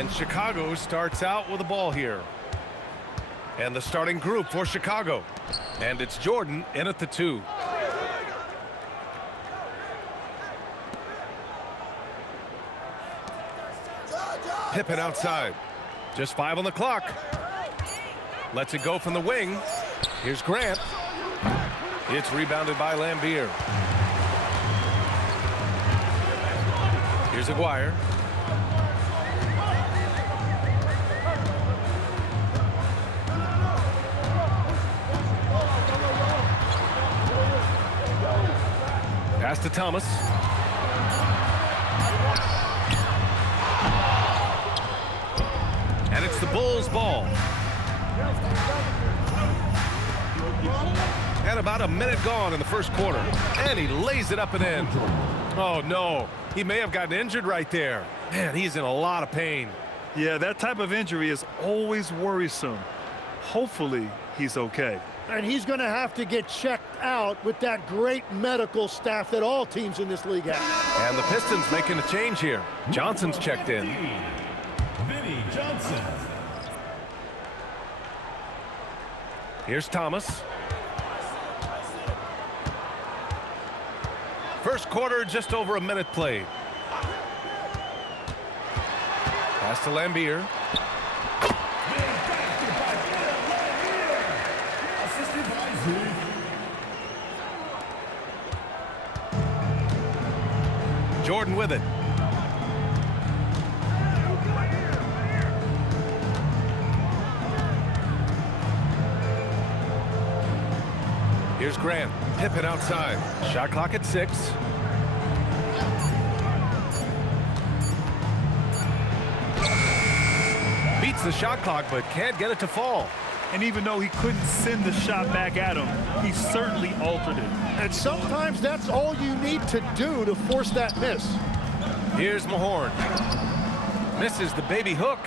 And Chicago starts out with the ball here. And the starting group for Chicago. And it's Jordan in at the 2. Pippen outside. Just 5 on the clock. Lets it go from the wing. Here's Grant. It's rebounded by Lambier. Here's Aguirre. Pass to Thomas. And it's the Bulls' ball. And about a minute gone in the first quarter. And he lays it up and in. Oh, no. He may have gotten injured right there. Man, he's in a lot of pain. Yeah, that type of injury is always worrisome. Hopefully, he's okay. And he's going to have to get checked out with that great medical staff that all teams in this league have. And the Pistons making a change here. Johnson's checked in. Vinny Johnson. Here's Thomas. First quarter, just over a minute played. Pass to Lambier. Jordan with it. Here's Grant. Pippen outside. Shot clock at 6. Beats the shot clock, but can't get it to fall. And even though he couldn't send the shot back at him, he certainly altered it. And sometimes that's all you need to do to force that miss. Here's Mahorn. Misses the baby hook.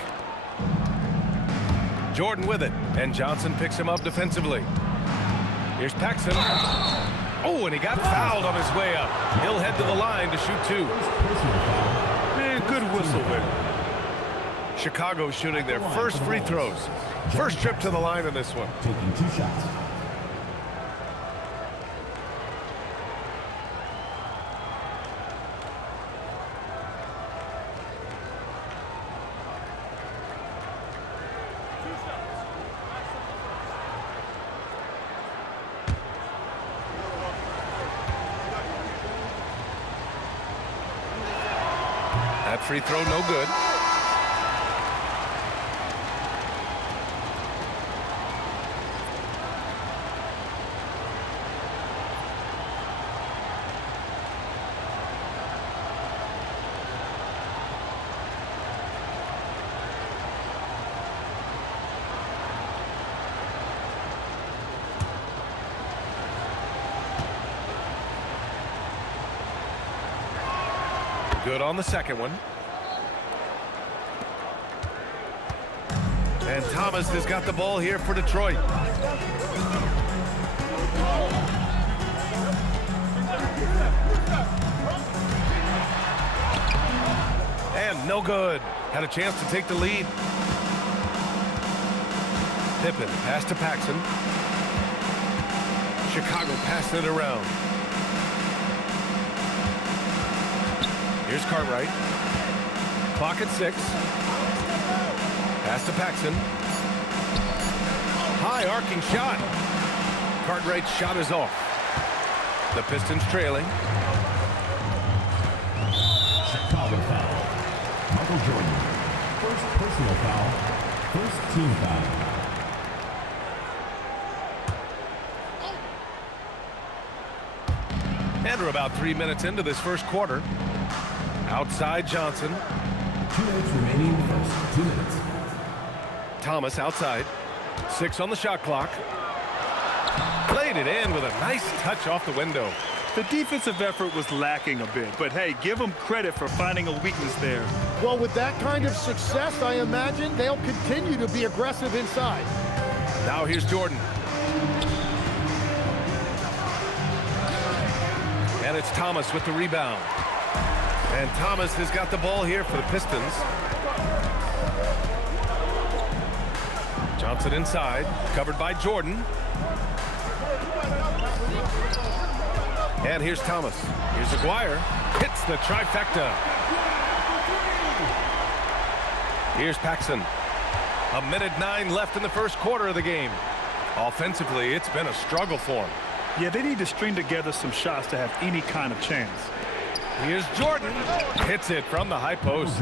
Jordan with it. And Johnson picks him up defensively. Here's Paxson. Oh, and he got fouled on his way up. He'll head to the line to shoot 2. Man, good whistle there. Chicago shooting their first free throws. First trip to the line in this one. Taking 2 shots. That free throw no good. Good on the second one. And Thomas has got the ball here for Detroit. And no good. Had a chance to take the lead. Pippen, pass to Paxson. Chicago passing it around. Here's Cartwright. Clock at 6. Pass to Paxson. High arcing shot. Cartwright's shot is off. The Pistons trailing. Chicago foul. Michael Jordan. First personal foul. First team foul. And we're about 3 minutes into this first quarter. Outside Johnson. 2 minutes remaining in the first. 2 minutes. Thomas outside. 6 on the shot clock. Played it in with a nice touch off the window. The defensive effort was lacking a bit, but hey, give them credit for finding a weakness there. Well, with that kind of success, I imagine they'll continue to be aggressive inside. Now here's Jordan. And it's Thomas with the rebound. And Thomas has got the ball here for the Pistons. Johnson inside, covered by Jordan. And here's Thomas. Here's Aguirre. Hits the trifecta. Here's Paxson. 1:09 left in the first quarter of the game. Offensively, it's been a struggle for him. Yeah, they need to string together some shots to have any kind of chance. Here's Jordan. Hits it from the high post.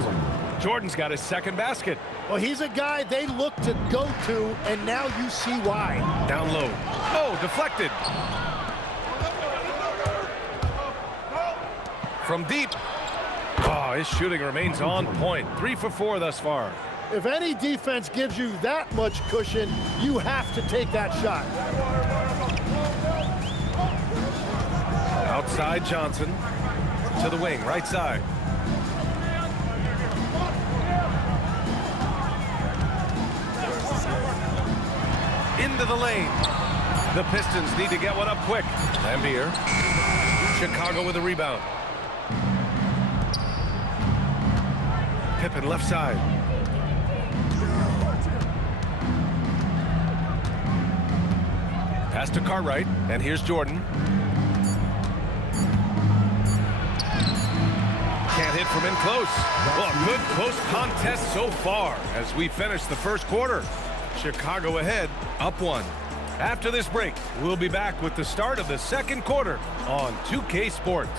Jordan's got his second basket. Well, he's a guy they look to go to, and now you see why. Down low. Oh, deflected. From deep. Oh, his shooting remains on point. 3 for 4 thus far. If any defense gives you that much cushion, you have to take that shot. Outside Johnson to the wing, right side. Into the lane. The Pistons need to get one up quick. Lambier. Chicago with a rebound. Pippen left side. Pass to Cartwright, and here's Jordan. Can't hit from in close. Well, a good close contest so far as we finish the first quarter. Chicago ahead, up 1. After this break, we'll be back with the start of the second quarter on 2K Sports.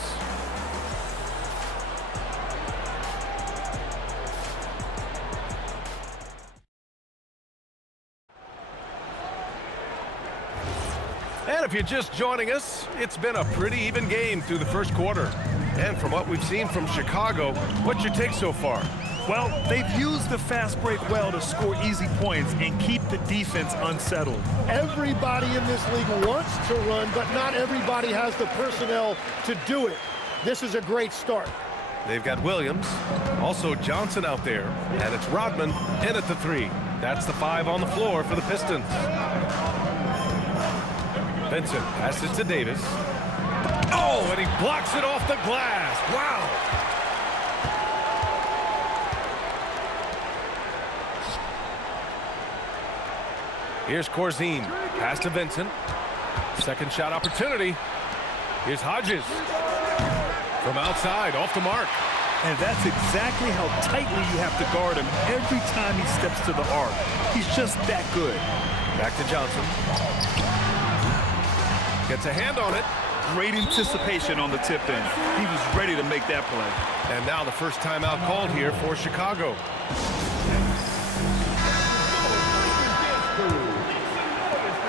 And if you're just joining us, it's been a pretty even game through the first quarter. And from what we've seen from Chicago, what's your take so far? Well, they've used the fast break well to score easy points and keep the defense unsettled. Everybody in this league wants to run, but not everybody has the personnel to do it. This is a great start. They've got Williams, also Johnson out there, and it's Rodman in at the 3. That's the 5 on the floor for the Pistons. Vincent passes to Davis. Oh, and he blocks it off the glass. Wow. Here's Corzine. Pass to Vincent. Second shot opportunity. Here's Hodges. From outside, off the mark. And that's exactly how tightly you have to guard him every time he steps to the arc. He's just that good. Back to Johnson. Gets a hand on it. Great anticipation on the tip in. He was ready to make that play. And now the first timeout called here for Chicago.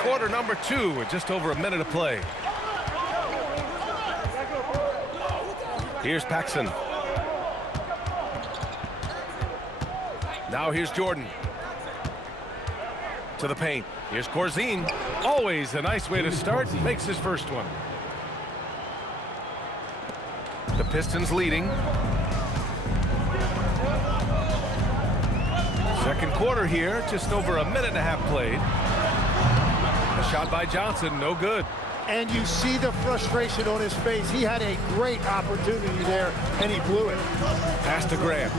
Quarter number 2 with just over a minute of play. Here's Paxson. Now here's Jordan. To the paint. Here's Corzine. Always a nice way to start. Makes his first one. The Pistons leading. Second quarter here. Just over a minute and a half played. A shot by Johnson. No good. And you see the frustration on his face. He had a great opportunity there, and he blew it. Pass to Grant.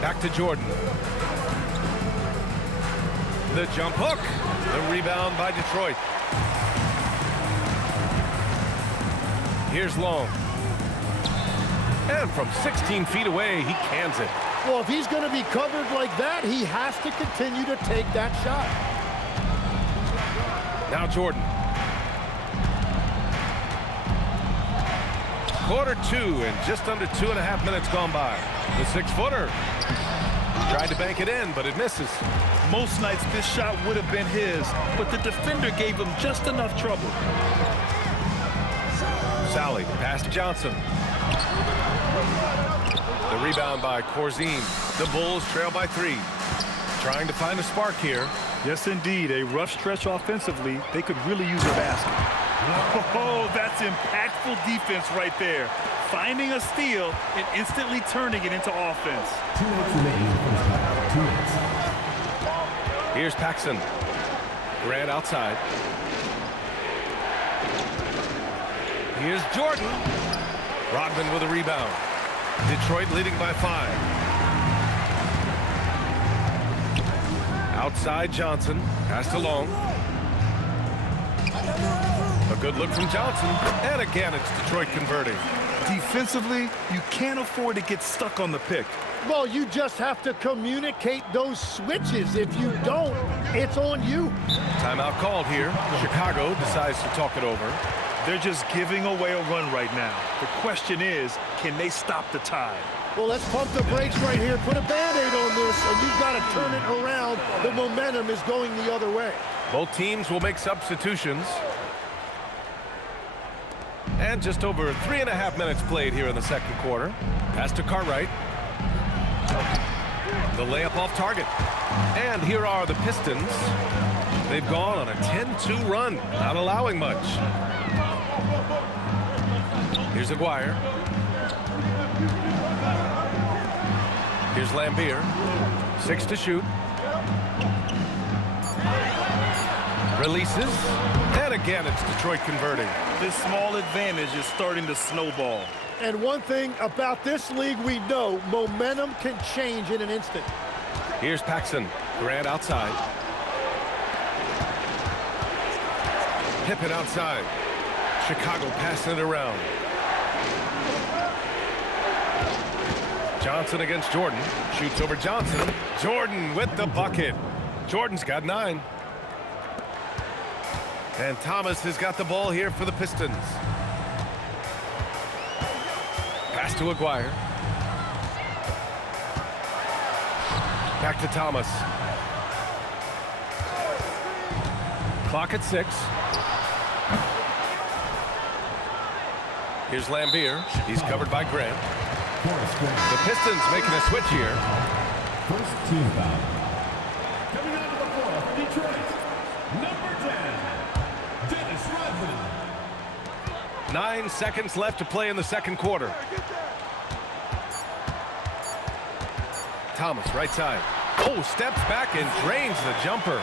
Back to Jordan. The jump hook. The rebound by Detroit. Here's Long. And from 16 feet away, he cans it. Well, if he's going to be covered like that, he has to continue to take that shot. Now Jordan. Quarter 2 and just under 2.5 minutes gone by. The 6-footer. Tried to bank it in, but it misses. Most nights this shot would have been his, but the defender gave him just enough trouble. Sally, pass to Johnson. The rebound by Corzine. The Bulls trail by 3. Trying to find a spark here. Yes, indeed. A rough stretch offensively. They could really use a basket. Oh, that's impactful defense right there. Finding a steal and instantly turning it into offense. 2 minutes remaining in the first half. 2 minutes. Here's Paxson. Grant outside. Here's Jordan. Rodman with a rebound. Detroit leading by 5. Outside Johnson. Passed along. A good look from Johnson. And again, it's Detroit converting. Defensively, you can't afford to get stuck on the pick. Well, you just have to communicate those switches. If you don't, it's on you. Timeout called here. Chicago decides to talk it over. They're just giving away a run right now. The question is, can they stop the tide? Well, let's pump the brakes right here. Put a Band-Aid on this, and you've got to turn it around. The momentum is going the other way. Both teams will make substitutions. And just over 3.5 minutes played here in the second quarter. Pass to Cartwright. The layup off target. And here are the Pistons. They've gone on a 10-2 run, not allowing much. Here's Aguirre. Here's Lambier. 6 to shoot. Releases. And again, it's Detroit converting. This small advantage is starting to snowball. And one thing about this league we know, momentum can change in an instant. Here's Paxson. Grant outside. Pippen outside. Chicago passing it around. Johnson against Jordan. Shoots over Johnson. Jordan with the bucket. Jordan's got 9. And Thomas has got the ball here for the Pistons. Pass to Aguirre. Back to Thomas. Clock at 6. Here's Lambier. He's covered by Grant. The Pistons making a switch here. First team foul. Coming out of the floor for Detroit, number 10, Dennis Rodman. 9 seconds left to play in the second quarter. Thomas, right side. Oh, steps back and drains the jumper.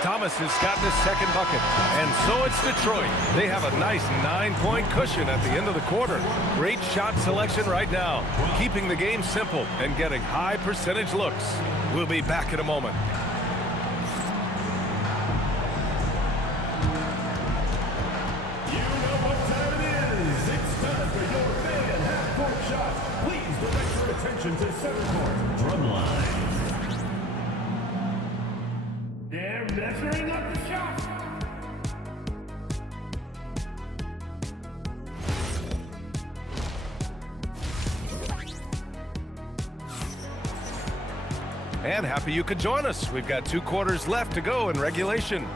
Thomas has gotten his second bucket. And so it's Detroit. They have a nice 9-point cushion at the end of the quarter. Great shot selection right now. Keeping the game simple and getting high percentage looks. We'll be back in a moment. You know what time it is. It's time for your fan half-court shot. Please direct your attention to center court. Drum line. They're measuring up the shot. And happy you could join us. We've got 2 quarters left to go in regulation.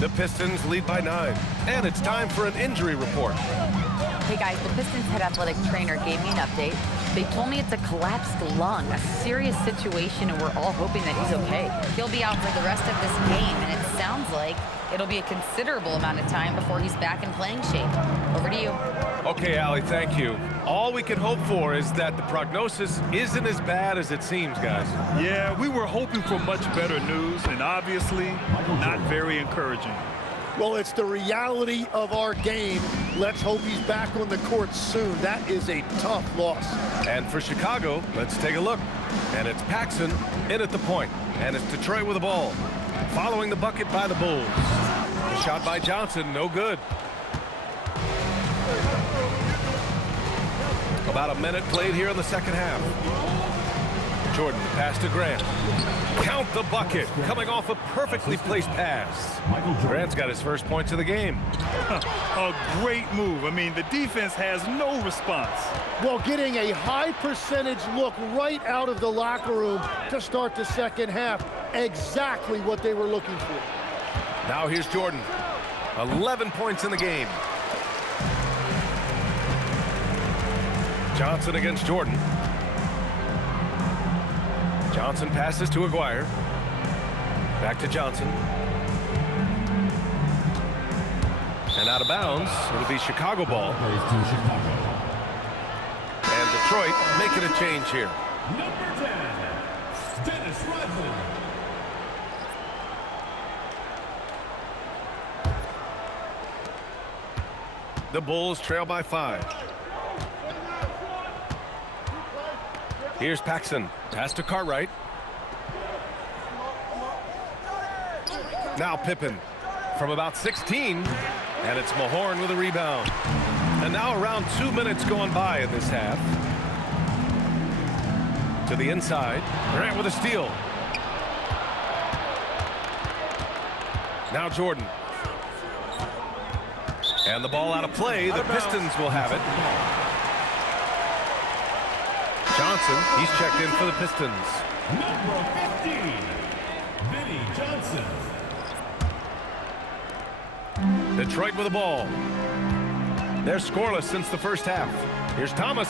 The Pistons lead by 9. And it's time for an injury report. Hey guys, the Pistons head athletic trainer gave me an update. They told me it's a collapsed lung, a serious situation, and we're all hoping that he's okay. He'll be out for the rest of this game, and it sounds like it'll be a considerable amount of time before he's back in playing shape. Over to you. Okay, Allie, thank you. All we can hope for is that the prognosis isn't as bad as it seems, guys. Yeah, we were hoping for much better news, and obviously not very encouraging. Well, it's the reality of our game. Let's hope he's back on the court soon. That is a tough loss. And for Chicago, let's take a look. And it's Paxson in at the point. And it's Detroit with the ball. Following the bucket by the Bulls. The shot by Johnson, no good. About a minute played here in the second half. Jordan, pass to Grant. Count the bucket, coming off a perfectly placed pass. Grant's got his first points of the game. A great move. I mean, the defense has no response. Well, getting a high percentage look right out of the locker room to start the second half. Exactly what they were looking for. Now here's Jordan. 11 points in the game. Johnson against Jordan. Johnson passes to Aguirre. Back to Johnson. And out of bounds, it'll be Chicago ball. And Detroit making a change here. Number 10, Dennis Rodman. The Bulls trail by 5. Here's Paxson. Pass to Cartwright. Now Pippen from about 16. And it's Mahorn with a rebound. And now around 2 minutes going by in this half. To the inside. Grant with a steal. Now Jordan. And the ball out of play. The Pistons will have it. Johnson, he's checked in for the Pistons. Number 15, Vinny Johnson. Detroit with the ball. They're scoreless since the first half. Here's Thomas.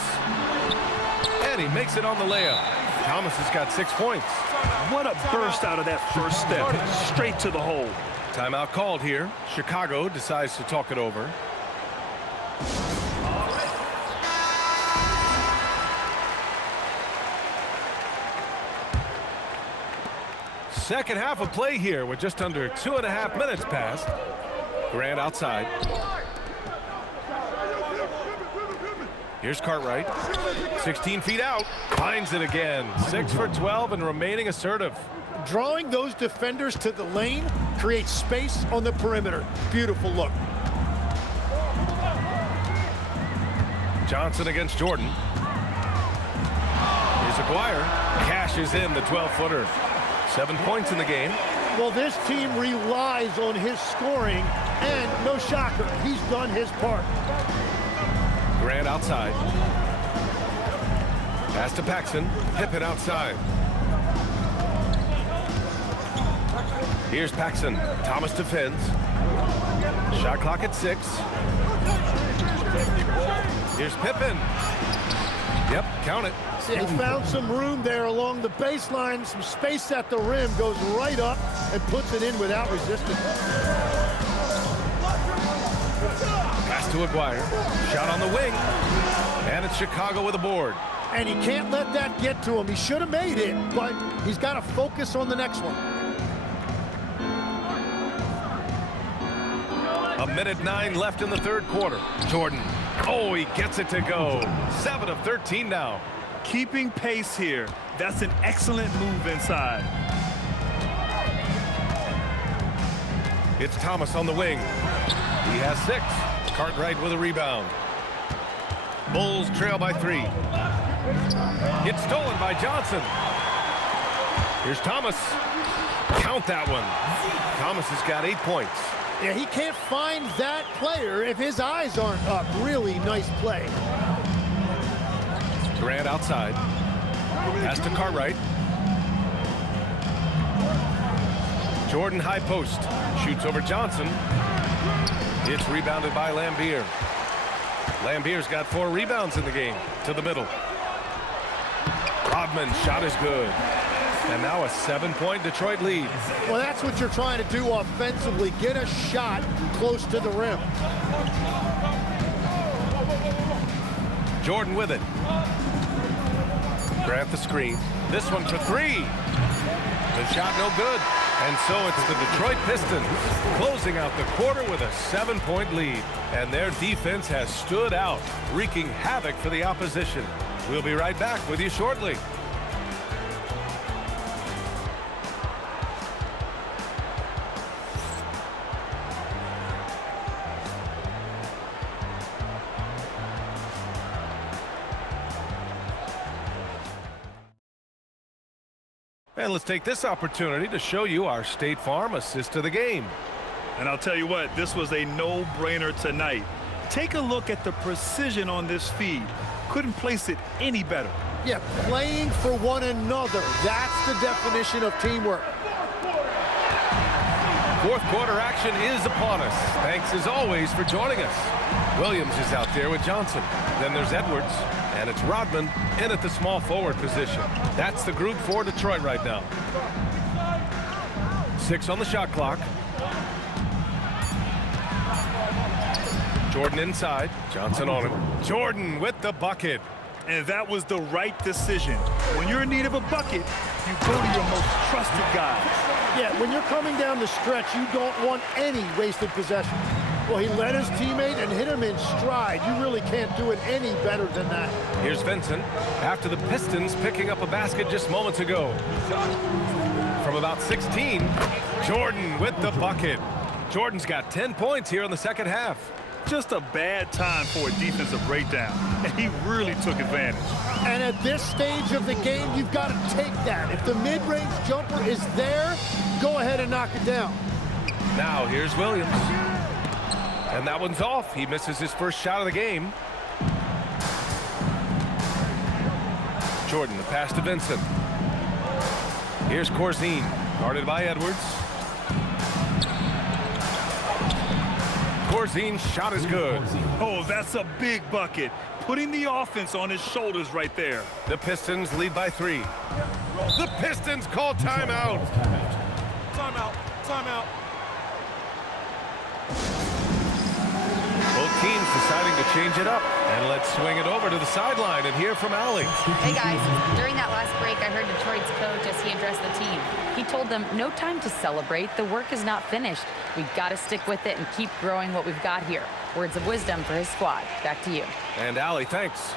And he makes it on the layup. Thomas has got 6 points. What a burst out of that first step. Straight to the hole. Timeout called here. Chicago decides to talk it over. Second half of play here with just under 2.5 minutes passed. Grant outside. Here's Cartwright. 16 feet out. Finds it again. 6 for 12 and remaining assertive. Drawing those defenders to the lane creates space on the perimeter. Beautiful look. Johnson against Jordan. Here's Aguirre. Cashes in the 12-footer. 7 points in the game. Well, this team relies on his scoring, and no shocker, he's done his part. Grant outside. Pass to Paxson. Pippen outside. Here's Paxson. Thomas defends. Shot clock at 6. Here's Pippen. Yep, count it. He found some room there along the baseline, some space at the rim, goes right up and puts it in without resistance. Pass to Aguirre. Shot on the wing. And it's Chicago with a board. And he can't let that get to him. He should have made it, but he's got to focus on the next one. 1:09 left in the third quarter. Jordan. Oh, he gets it to go. 7 of 13 now. Keeping pace here. That's an excellent move inside. It's Thomas on the wing. He has 6. Cartwright with a rebound. Bulls trail by 3. It's stolen by Johnson. Here's Thomas. Count that one. Thomas has got 8 points. Yeah, he can't find that player if his eyes aren't up. Really nice play. Grant outside. Pass to Cartwright. Jordan high post. Shoots over Johnson. It's rebounded by Lambier. Lambier's got 4 rebounds in the game. To the middle. Rodman shot is good. And now a 7-point Detroit lead. Well, that's what you're trying to do offensively. Get a shot close to the rim. Jordan with it. Grant the screen. This one for 3. The shot no good. And so it's the Detroit Pistons closing out the quarter with a 7-point lead. And their defense has stood out, wreaking havoc for the opposition. We'll be right back with you shortly. And let's take this opportunity to show you our State Farm assist to the game. And I'll tell you what, this was a no-brainer tonight. Take a look at the precision on this feed. Couldn't place it any better. Yeah, playing for one another. That's the definition of teamwork. Fourth quarter action is upon us. Thanks as always for joining us. Williams is out there with Johnson. Then there's Edwards. And it's Rodman in at the small forward position. That's the group for Detroit right now. 6 on the shot clock. Jordan inside. Johnson on him. Jordan with the bucket. And that was the right decision. When you're in need of a bucket, you go to your most trusted guys. Yeah, when you're coming down the stretch, you don't want any wasted possession. Well, he led his teammate and hit him in stride. You really can't do it any better than that. Here's Vincent after the Pistons picking up a basket just moments ago. From about 16, Jordan with the bucket. Jordan's got 10 points here in the second half. Just a bad time for a defensive breakdown, and he really took advantage. And at this stage of the game, you've got to take that. If the mid-range jumper is there, go ahead and knock it down. Now here's Williams. And that one's off. He misses his first shot of the game. Jordan, the pass to Vincent. Here's Corzine, guarded by Edwards. Corzine's shot is good. Oh, that's a big bucket. Putting the offense on his shoulders right there. The Pistons lead by 3. The Pistons call timeout. Timeout. Timeout. Both teams deciding to change it up. And let's swing it over to the sideline and hear from Allie. Hey guys, during that last break, I heard Detroit's coach as he addressed the team. He told them, no time to celebrate. The work is not finished. We've got to stick with it and keep growing what we've got here. Words of wisdom for his squad. Back to you. And Allie, thanks.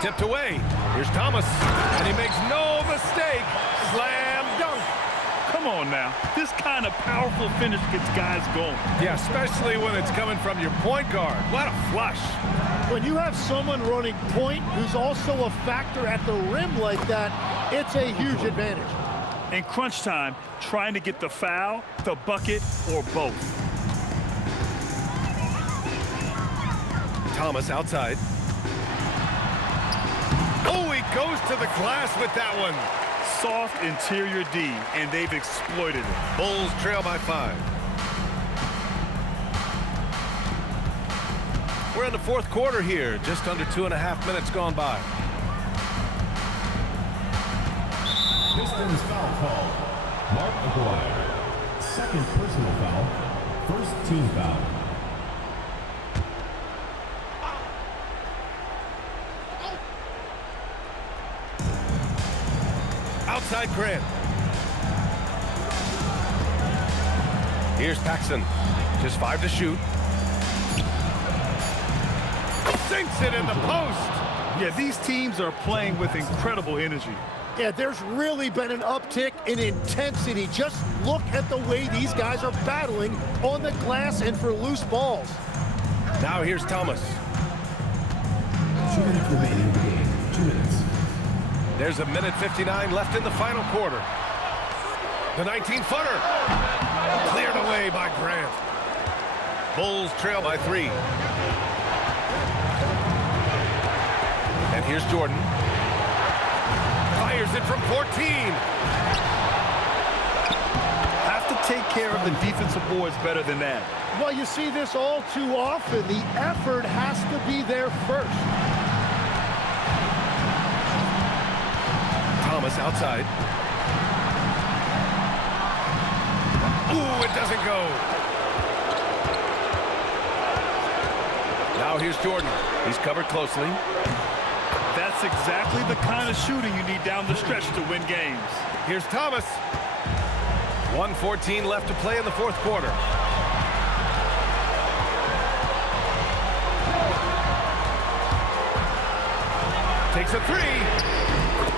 Tipped away. Here's Thomas. And he makes no mistake. Slam dunk. Come on now. This kind of powerful finish gets guys going. Yeah, especially when it's coming from your point guard. What a flush. When you have someone running point who's also a factor at the rim like that, it's a huge advantage. In crunch time, trying to get the foul, the bucket, or both. Thomas outside. Oh, he goes to the glass with that one. Soft interior D, and they've exploited it. Bulls trail by 5. We're in the fourth quarter here, just under 2.5 minutes gone by. Pistons foul call. Mark Aguirre. Second personal foul. First team foul. Outside Grant. Here's Paxson. Just 5 to shoot. Sinks it in the post. Yeah, these teams are playing with incredible energy. Yeah, there's really been an uptick in intensity. Just look at the way these guys are battling on the glass and for loose balls. Now here's Thomas. 2 minutes remaining in the game. 2 minutes. There's a minute 59 left in the final quarter. The 19-footer. Cleared away by Grant. Bulls trail by 3. And here's Jordan. Fires it from 14. Have to take care of the defensive boards better than that. Well, you see this all too often. The effort has to be there first. Thomas outside. Ooh, it doesn't go. Now here's Jordan. He's covered closely. That's exactly the kind of shooting you need down the stretch to win games. Here's Thomas. 1:14 left to play in the fourth quarter. Takes a 3.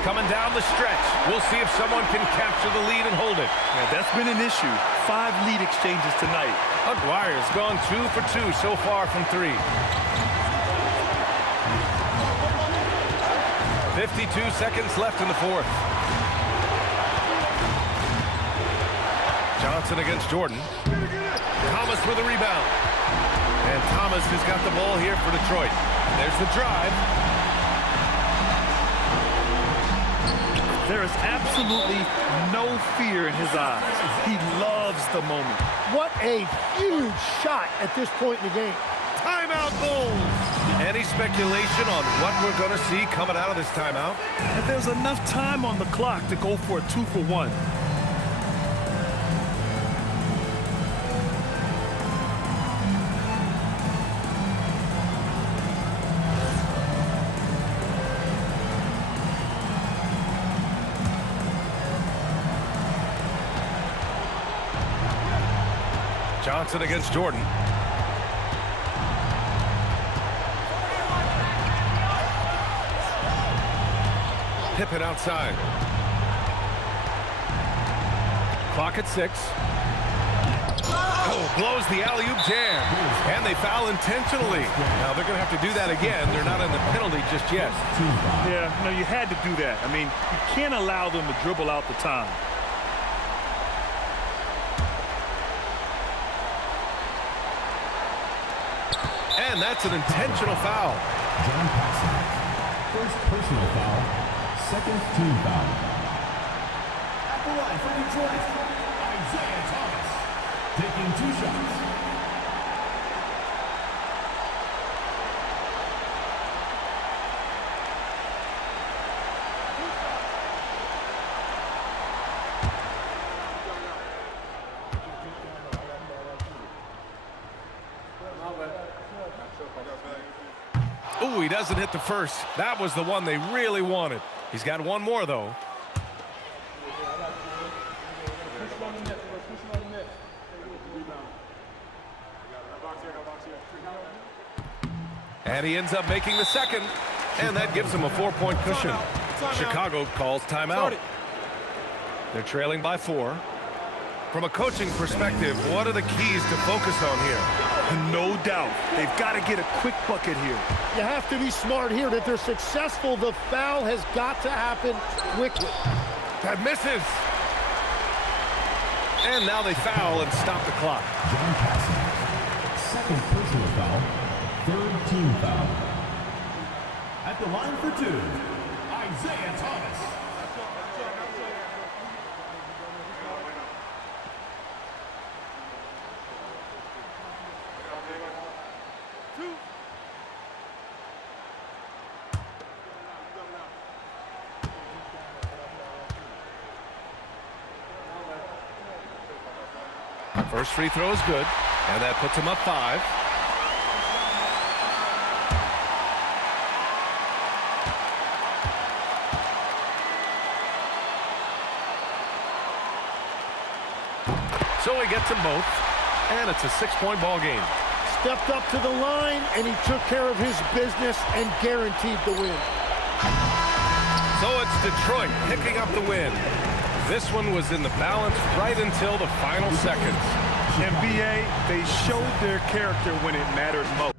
Coming down the stretch. We'll see if someone can capture the lead and hold it. Yeah, that's been an issue. 5 lead exchanges tonight. Aguirre's gone 2 for 2 so far from 3. 52 seconds left in the fourth. Johnson against Jordan. Thomas with a rebound. And Thomas has got the ball here for Detroit. There's the drive. There is absolutely no fear in his eyes. He loves the moment. What a huge shot at this point in the game. Timeout, Bulls. Any speculation on what we're going to see coming out of this timeout? And there's enough time on the clock to go for a 2-for-1. Johnson against Jordan. Pippen outside. Clock at 6. Oh, blows the alley-oop jam. And they foul intentionally. Now they're going to have to do that again. They're not in the penalty just yet. Yeah, no, you had to do that. I mean, you can't allow them to dribble out the time. And that's an intentional foul. John Paxson. First personal foul. Second team foul. At the line for Detroit, Isaiah Thomas. Taking 2 shots. Ooh, he doesn't hit the first. That was the one they really wanted. He's got one more, though. And he ends up making the second. And that gives him a 4-point cushion. Chicago calls timeout. They're trailing by 4. From a coaching perspective, what are the keys to focus on here? No doubt. They've got to get a quick bucket here. You have to be smart here. If they're successful, the foul has got to happen quickly. That misses. And now they foul and stop the clock. John Paxson. Second personal foul. Third team foul. At the line for 2, Isaiah Thomas. First free throw is good, and that puts him up 5. So he gets them both, and it's a 6-point ball game. Stepped up to the line, and he took care of his business and guaranteed the win. So it's Detroit picking up the win. This one was in the balance right until the final seconds. NBA, they showed their character when it mattered most.